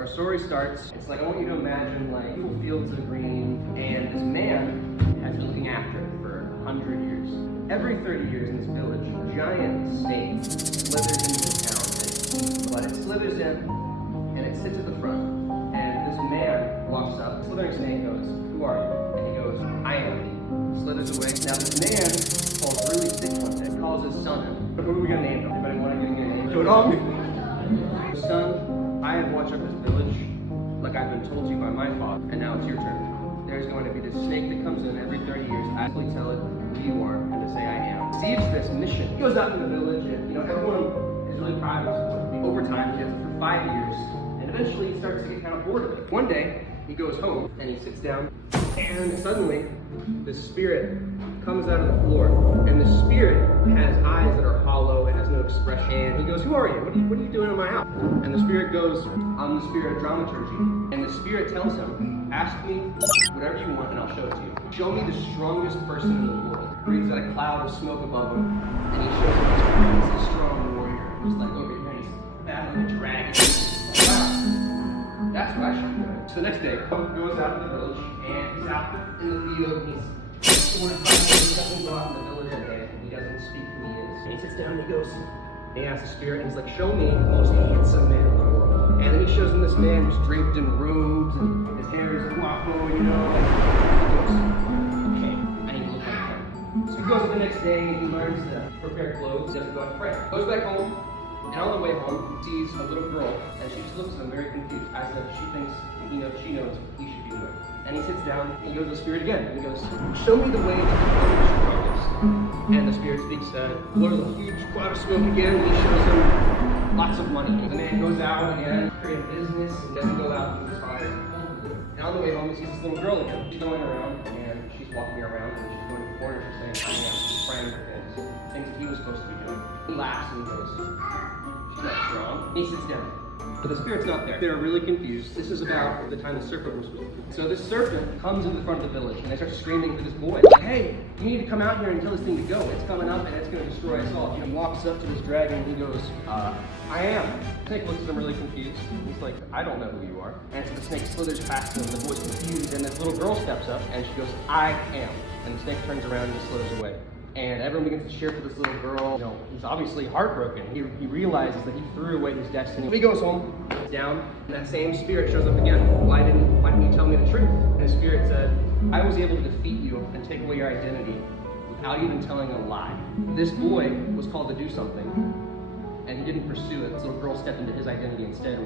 Our story starts, it's like I want you to imagine like full fields of green, and this man has been looking after it for 100 years. Every 30 years in this village, a giant snake slithers into the town, but it slithers in and it sits at the front. And this man walks up, the slithering snake goes, "Who are you?" And he goes, "I am he." Slithers away. Now this man falls really sick one day, calls his son in. What are we gonna name him? Anybody want to get a name? Dodong? Son, I have watched over this village like I've been told to by my father, and now it's your turn. There's going to be this snake that comes in every 30 years. I simply tell it who you are and to say I am. Receives this mission. He goes out in the village, and everyone is really proud of him. Over time, he does it for 5 years, and eventually he starts to get kind of bored of it. One day, he goes home and he sits down, and suddenly, the spirit comes out of the floor, and the spirit has eyes that are hollow, it has no expression, and he goes, "Who are you? What are you doing in my house?" And the spirit goes, "I'm the spirit of dramaturgy." And the spirit tells him, "Ask me whatever you want and I'll show it to you. Show me the strongest person in the world." He breathes out a cloud of smoke above him, and he shows him he's a strong warrior. He's like over here, he's battling a dragon. Wow, that's what I should be doing. So the next day, Pope goes out in the village, and he's out in the field, and he's sort of he doesn't go out in the village again, he doesn't speak who he is. And he sits down and he goes, and he asks the spirit, and he's like, "Show me the most handsome man in the world." And then he shows him this man who's draped in robes, and his hair is guapo, and he goes, "Okay, I need to look like him." So he goes the next day, and he learns to prepare clothes, he doesn't go out to pray. Goes back home, and on the way home, he sees a little girl, and she just looks at him very confused, as if she thinks she knows what he should be doing. And he sits down, and he goes to the spirit again, and he goes, "Show me the way to become the strongest." And the spirit speaks, blows a huge cloud of smoke again, and he shows him lots of money. And the man goes out again, create a business, and doesn't go out with his father. And on the way home, he sees this little girl again. She's going around, and she's walking around, and she's going to the corner, she's saying, "I am," she's praying for things that he was supposed to be doing. He laughs, and he goes, "She's not strong." And he sits down. But the spirit's not there. They're really confused. This is about the time the serpent was born. So this serpent comes into the front of the village, and they start screaming for this boy. Like, "Hey, you need to come out here and tell this thing to go. It's coming up, and it's going to destroy us all." He walks up to this dragon, and he goes, "I am." The snake looks at him really confused. He's like, "I don't know who you are." And so the snake slithers past him, and the boy's confused, and this little girl steps up, and she goes, "I am." And the snake turns around and slithers away. And everyone begins to cheer for this little girl. He's obviously heartbroken. He realizes that he threw away his destiny. He goes home, down, and that same spirit shows up again. Why didn't you tell me the truth?" And the spirit said, "I was able to defeat you and take away your identity without even telling a lie. This boy was called to do something, and he didn't pursue it. This little girl stepped into his identity instead."